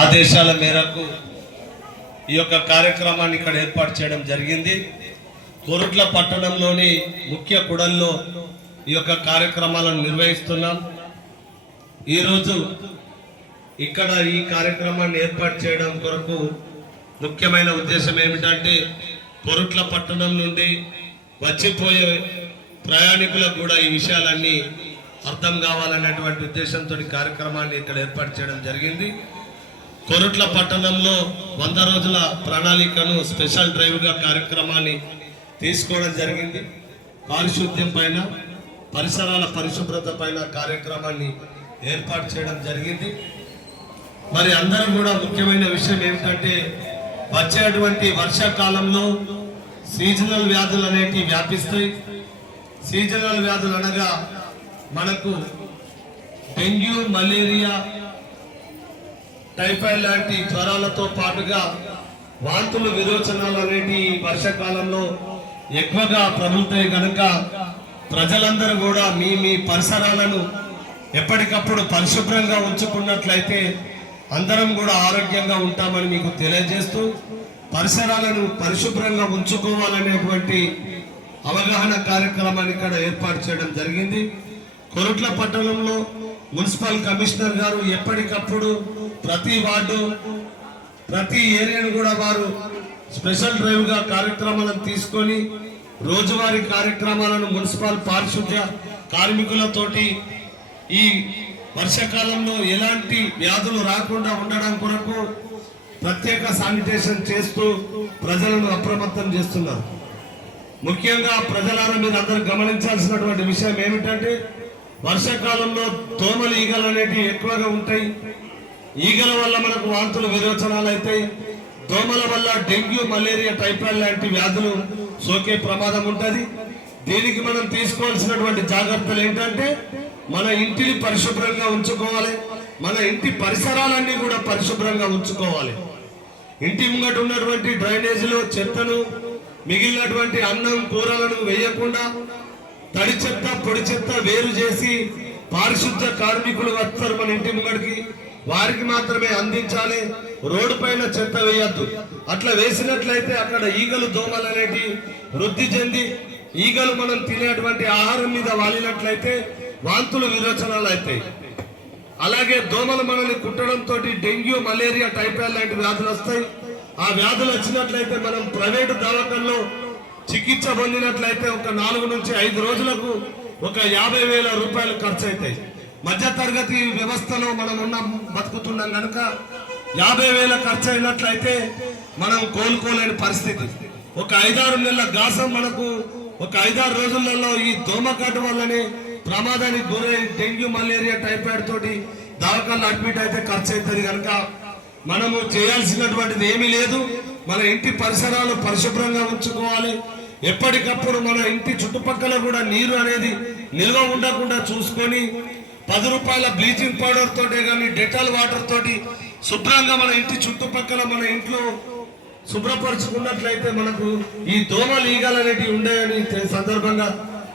ఆదేశాల మేరకు ఈ యొక్క కార్యక్రమాన్ని ఇక్కడ ఏర్పాటు చేయడం జరిగింది. కోరుట్ల పట్టణంలోని ముఖ్య కూడల్లో ఈ యొక్క కార్యక్రమాలను నిర్వహిస్తున్నాం. ఈరోజు ఇక్కడ ఈ కార్యక్రమాన్ని ఏర్పాటు చేయడం కొరకు ముఖ్యమైన ఉద్దేశం ఏమిటంటే కోరుట్ల పట్టణం నుండి వచ్చిపోయే ప్రయాణికులకు కూడా ఈ విషయాలన్నీ అర్థం కావాలనేటువంటి ఉద్దేశంతో కార్యక్రమాన్ని ఇక్కడ ఏర్పాటు చేయడం జరిగింది. కోరుట్ల పట్టణంలో 100 రోజుల ప్రణాళికను స్పెషల్ డ్రైవ్గా కార్యక్రమాన్ని తీసుకోవడం జరిగింది. పారిశుద్ధ్యం పైన, పరిసరాల పరిశుభ్రత పైన కార్యక్రమాన్ని ఏర్పాటు చేయడం జరిగింది. మరి అందరం కూడా ముఖ్యమైన విషయం ఏమిటంటే వచ్చేటువంటి వర్షాకాలంలో సీజనల్ వ్యాధులు అనేటివి వ్యాపిస్తాయి. సీజనల్ వ్యాధులు అనగా మనకు డెంగ్యూ, మలేరియా, టైఫాయిడ్ లాంటి జ్వరాలతో పాటుగా వాంతులు, విరోచనాలు అనేటి వర్షాకాలంలో ఎక్కువగా ప్రబలుతాయి. కనుక ప్రజలందరూ కూడా మీ పరిసరాలను ఎప్పటికప్పుడు పరిశుభ్రంగా ఉంచుకున్నట్లయితే అందరం కూడా ఆరోగ్యంగా ఉంటామని మీకు తెలియజేస్తూ పరిసరాలను పరిశుభ్రంగా ఉంచుకోవాలనేటువంటి అవగాహన కార్యక్రమాన్ని ఇక్కడ ఏర్పాటు చేయడం జరిగింది. కోరుట్ల పట్టణంలో మున్సిపల్ కమిషనర్ గారు ఎప్పటికప్పుడు ప్రతి వార్డు, ప్రతి ఏరియాను కూడా వారు స్పెషల్ డ్రైవ్గా కార్యక్రమాలను తీసుకొని రోజువారీ కార్యక్రమాలను మున్సిపల్ పారిశుద్ధ్య కార్మికులతోటి ఈ వర్షాకాలంలో ఎలాంటి వ్యాధులు రాకుండా ఉండడం కొరకు ప్రత్యేక శానిటేషన్ చేస్తూ ప్రజలను అప్రమత్తం చేస్తున్నారు. ముఖ్యంగా ప్రజలారా మీరు అందరూ గమనించాల్సినటువంటి విషయం ఏమిటంటే వర్షాకాలంలో దోమలు, ఈగలు అనేటివి ఎక్కువగా ఉంటాయి. ఈగల వల్ల మనకు వాంతులు, విరోచనాలు అవుతాయి. దోమల వల్ల డెంగ్యూ, మలేరియా, టైఫాయిడ్ లాంటి వ్యాధులు సోకే ప్రమాదం ఉంటుంది. దీనికి మనం తీసుకోవాల్సినటువంటి జాగ్రత్తలు ఏంటంటే మన ఇంటిని పరిశుభ్రంగా ఉంచుకోవాలి, మన ఇంటి పరిసరాలన్నీ కూడా పరిశుభ్రంగా ఉంచుకోవాలి. ఇంటి ముంగట ఉన్నటువంటి డ్రైనేజీలో చెత్తను, మిగిలినటువంటి అన్నం, కూరలను వేయకుండా తడి చెత్త, పొడి చెత్త వేరు చేసి పారిశుద్ధ్య కార్మికులు వస్తారు మన ఇంటి ముంగడికి, వారికి మాత్రమే అందించాలి. రోడ్డు పైన చెత్త వేయద్దు. అట్లా వేసినట్లయితే అక్కడ ఈగలు, దోమలు అనేటి వృద్ధి చెంది ఈగలు మనం తినేటువంటి ఆహారం మీద వాలినట్లయితే వాంతులు, విరోచనాలు అవుతాయి. అలాగే దోమలు మనల్ని కుట్టడంతో డెంగ్యూ, మలేరియా, టైఫాయిడ్ లాంటి వ్యాధులు వస్తాయి. ఆ వ్యాధులు వచ్చినట్లయితే మనం ప్రైవేటు దవాఖానలో చికిత్స పొందినట్లయితే ఒక 4 నుంచి 5 రోజులకు ఒక 50,000 రూపాయలు ఖర్చు అవుతాయి. మధ్య తరగతి వ్యవస్థలో మనం బతుకుతున్నాం కనుక 50,000 ఖర్చు అయినట్లయితే మనం కోలుకోలేని పరిస్థితి. ఒక 5-6 నెలల గాసం మనకు ఒక 5-6 రోజులలో ఈ దోమకాటు వల్లనే ప్రమాదానికి గురై డెంగ్యూ, మలేరియా, టైఫాయిడ్ తోటి దవాఖానలో అడ్మిట్ అయితే ఖర్చు అవుతుంది. కనుక మనము చేయాల్సినటువంటిది ఏమీ లేదు. మన ఇంటి పరిసరాలు పరిశుభ్రంగా ఉంచుకోవాలి. ఎప్పటికప్పుడు మన ఇంటి చుట్టుపక్కల కూడా నీరు అనేది నిల్వ ఉండకుండా చూసుకొని 10 రూపాయల బ్లీచింగ్ పౌడర్ తోటే కానీ డెటాల్ వాటర్ తోటి శుభ్రంగా మన ఇంటి చుట్టుపక్కల మన ఇంట్లో శుభ్రపరచుకున్నట్లయితే మనకు ఈ దోమలు, ఈగలు అనేటివి ఉండేయని సందర్భంగా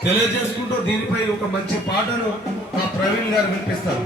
తెలియజేసుకుంటూ దీనిపై ఒక మంచి పాటను మా ప్రవీణ్ గారు వినిపిస్తారు.